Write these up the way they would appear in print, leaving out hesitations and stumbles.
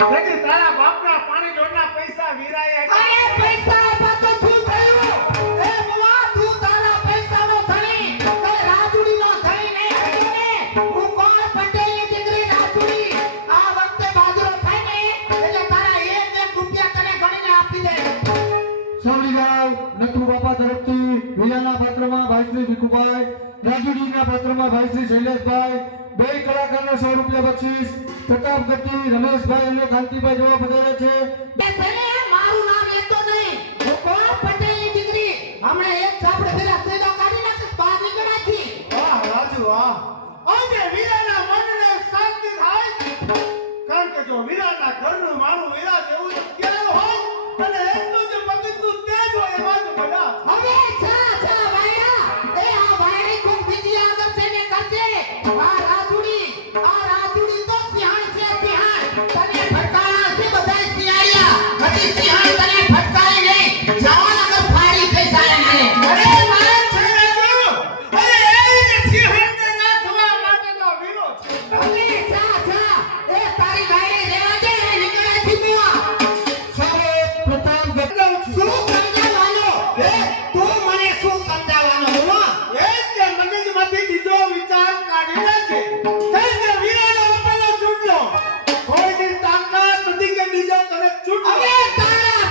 તેથી તારા બાપના પાણી ઢોરના પૈસા વીરાએ અરે પૈસા આપ્યા તો શું થયું? એ બુઆ તું તારા પૈસાનો ધણી કે રાજુડીનો ધણી નહીં આવ્યો ને? હું કોણ પટેલની દીકરી રાજુડી. આ વખતે બાજરો થાય ને એટલે તારા એક રૂપિયા તને ગણીને આપી દે. સાંભળી જાઓ, નથુ બાપા તરફથી વિલાના પાત્રમાં ભાઈ શ્રી ભીખુભાઈ, રાજુડીના પાત્રમાં ભાઈ શ્રી શૈલેષભાઈ, બે કલાકારને 100 રૂપિયા બક્ષીસ, પ્રતાપગઢથી રમેશભાઈ અને કાંતિભાઈ જેવા પધારે છે. બે તને મારું નામ લેતો નહીં. હું કોણ પટેલની દીકરી. હમણાં એક ચાપડે પેલા સેદો કાઢી નાખીશ બહાર નીકળાથી. વાહ રાજુ વાહ. આજે વીરાના મનને શાંતિ થાય, કારણ કે જો વીરાના ઘરનું માનું વીરા જેવું ક્યાં હોય અને એટલું જ મગજનું તેજ હોય એમાં જ મજા છે. હવે છા છા વાયડા એ આ વાયડી કોક બીજી આગળ થઈને કરજે. આ રાજુડી તો સિંહણ છે સિંહણ. તને ફટકારા છે બધાય સિંહાળિયા. હજી સિંહણ તને ફટકારે નહીં. જવાન આગળ ફાડી ફેસાય ને. અરે મારા છે રાજુ, અરે એ જ સિંહણને નાથવા માટે તો વીરો છે. હવે છા છા એ તારી વાયડી રહેવા દે અને નીકળાથી બુઆ. સાહેબ પ્રતાપગઢ શું સમજાવવાનો? એ તું મને શું સમજાવવાનો બોલો? એ જ કે મગજમાંથી બીજો વિચાર કાઢી છે. કારણ કે વીરાનો અપલો ચૂંટલો કોઈની તાકાત નથી કે બીજો તને ચૂંટલો. હવે તારા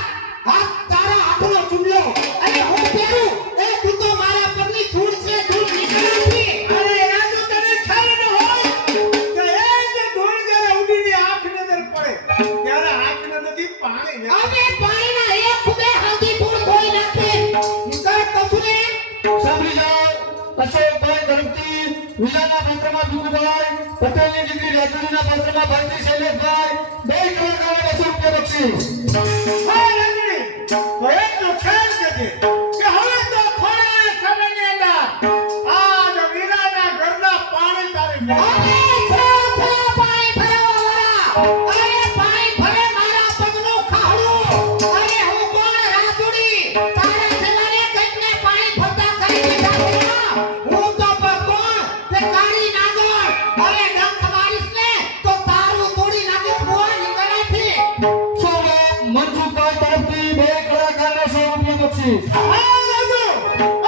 હાથનો ચૂંડલો અને હું પહેરું એ તું તો મારા પગની ધૂળ છે. ધૂળ નીકળાથી. અરે રાજુ તને ખ્યાલ ન હોય કે એ જ ધૂળ જ્યારે ઉડીને આંખને અંદર પડે ત્યારે આંખને નથી પાણી ને. હવે પાણીના એક ખૂબે હાથી ધૂળ ધોઈ નાખે. નીકળ કસુરે. સાંભળી જાઓ, અશોકભાઈ તરફથી વિલાના પાત્રમાં ભીખુભાઈ, પટેલની દીકરી રાજુડીના પાત્રમાં ભાઈ શ્રી શૈલેષભાઈ, બે કલાકારને 200 રૂપિયા બક્ષીસ. હા રજની, તો એટલું ખ્યાલ કરજે કે હવે તો થોડા સમયની અંદર આ જ વીરાના ઘરના પાણી તારે મળે. હવે છ પાણી ભરવા વાળા. અરે પાણી ભરે મારા પગનું ખાહડું. અરે હું કોણ રાજુડી. તારા જવાને કંઈકને પાણી ભરતા કરી દીધા છે. હું તો કોણ તે કાળી નાગર. અરે ડંખ મારીશ ને તો તારું તોડી નાખીશ બુઆ. નીકળાથી. સાહેબ મનસુખભાઈ તરફથી બે કલાકારને 100 રૂપિયા બક્ષીસ. હા રાજુ,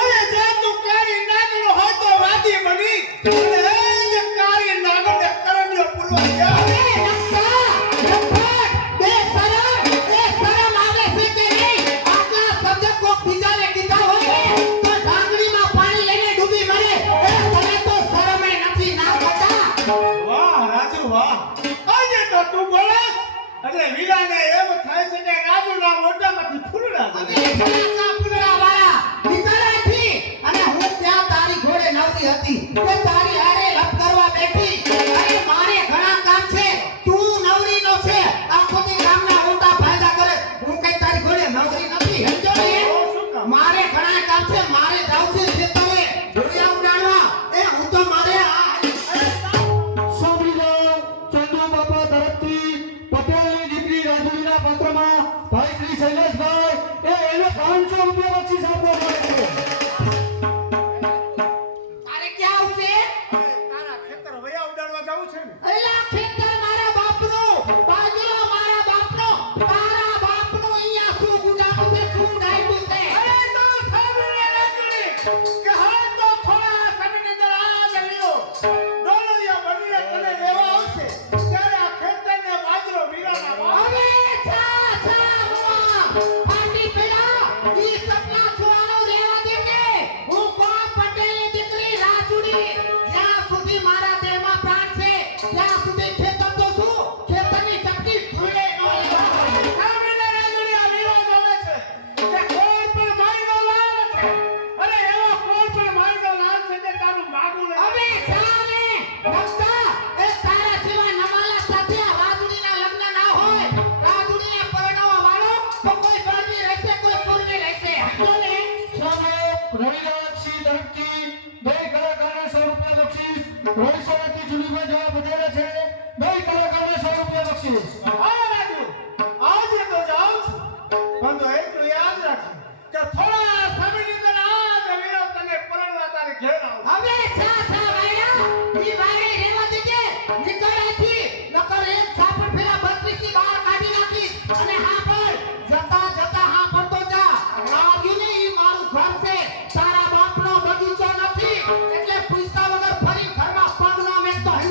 અરે જે તું કાળી નાગનો હોય તો વાદી બની અને એ જ કાળી નાગને કરણ્યો પૂરવા ગયા. અરે નક્કા નફટ બે શરમ આવે છે કે નહીં? આટલા શબ્દ કોક બીજાને કીધા હોય ને તો ઢાંકણીમાં પાણી લઈને ડૂબી મરે. એ મને તો શરમે નથી ના કરતા. વાહ રાજુ વાહ. આજે તો તું બોલસ એટલે વીરાને એમ થાય છે કે રાજુના મોઢામાંથી ફૂલડા હવે પડે. ઘણા ફૂલડા વાળા નીકળાથી અને હું ત્યાં તારી ઘોડે નવરી હતી કે તારી હારે લપ કરવા બેઠી. અરે મારે ઘણા કામ છે. તું નવરી નો છે. આખો દી ગામના ઉલટા ફાયદા કરે. હું કઈ તારી ઘોડે નવરી નથી. સમજો ને? તો શું કામ? મારે ઘણા કામ છે. મારે જાવ છે ખેતરે ઢોળિયા ઉડાડવા. એ હું તો મારે સાંભળી જાઓ, ચંદુ બાપા તરફથી પટેલની દીકરી રાજુડીના પાત્રમાં ભાઈ શ્રી શૈલેષભાઈ, એને 500 રૂપિયા બક્ષીસ આપવામાં આવે છે. તારે ક્યાં આવશે? અરે તારા ખેતર વયા ઉડાડવા જાવું છે ને. અલા ખેતર મારા બાપનું. બાજરો મારા બાપનો. તારા બાપનું અહીંયા શું ગુડાનું છે? શું ડાયડું છે? અરે તો સાંભળે રાજુડી કે હવે તો થોડા સમયની અંદર આ જ વીરો ડોલરિયા બનીને તને લેવા આવશે ત્યારે આ ખેતરને બાજરો વીરાના વાવ. હવે છા છા હુઆ ફાટી પેડા ઈ સપના છોવાનો રહેવા દેજે. હું કોણ પટેલની દીકરી રાજુડી. જ્યાં સુધી મારા દેહમાં પ્રાણ છે ત્યાં સુધી ખેતર તો છું. ખેતરની ચપટી ફૂલે ન લેવા. સાંભળીને રાજુડી આ વીરો બોલે છે કે કોણ પણ માયનો લાલ છે. અરે એવો કોણ પણ માયનો લાલ છે કે તારું માગું લે. હવે ચાલે નક્કા એ તારા જેવા નમાલા સાથે આ રાજુડીના લગ્ન ના હોય. રાજુડીને પરણવા વાળો તો કોઈ ગરમી રહેશે કોઈ સુરમી રહેશે. સમજો ને? સાહેબ રવિરાજસિંહ તરફથી બે કલાકારને 100 રૂપિયા બક્ષીસ. રોહિસોરથી જુલીભાઈ જેવા પધારે છે, બે કલાકારને 100 રૂપિયા બક્ષીસ. હા રાજુ, આજે તો જાઉં છું પણ તો એટલું યાદ રાખ કે થોડા સમયની અંદર આ જ વીરો તને પરણવા તારે ઘેર આવું. હવે છા છા વાયડા ઈ વાયડે રહેવા દેજે. નીકળાથી નકર એક છાપડ ફેરા 32 થી બહાર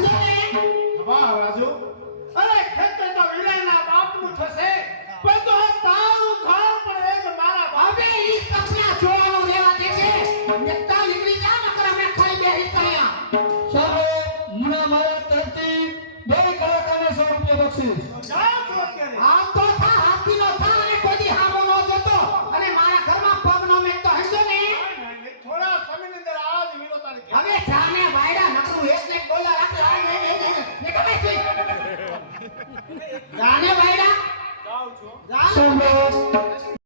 સમજો ને વાહ રાજુ અરે ખેતર તો વીરાના બાપનું થશે પણ તો આ તારું ઘર પણ એક મારા બાપ હવે ઈ સપના જોવાનું રહેવા દે છે નેતા નીકળી જા નકર અમે ખાઈ બેહી ગયા સાહેબ મુના મારા તરફથી 2 કલાકારને 100 રૂપિયા બક્ષિસ જાઓ છો અત્યારે આમ તો થા હાથીનો થા અને કોઈ હામો ન જતો અને મારા ઘરમાં પગ ન મેકતો હશો ને થોડા સમયની અંદર આ જ વીરો તારે ઘેર. હવે જાને વાયડા નકરું $1 રાખે નીકળે છે જાને વાયડા જાઉં છું જા સાંભળો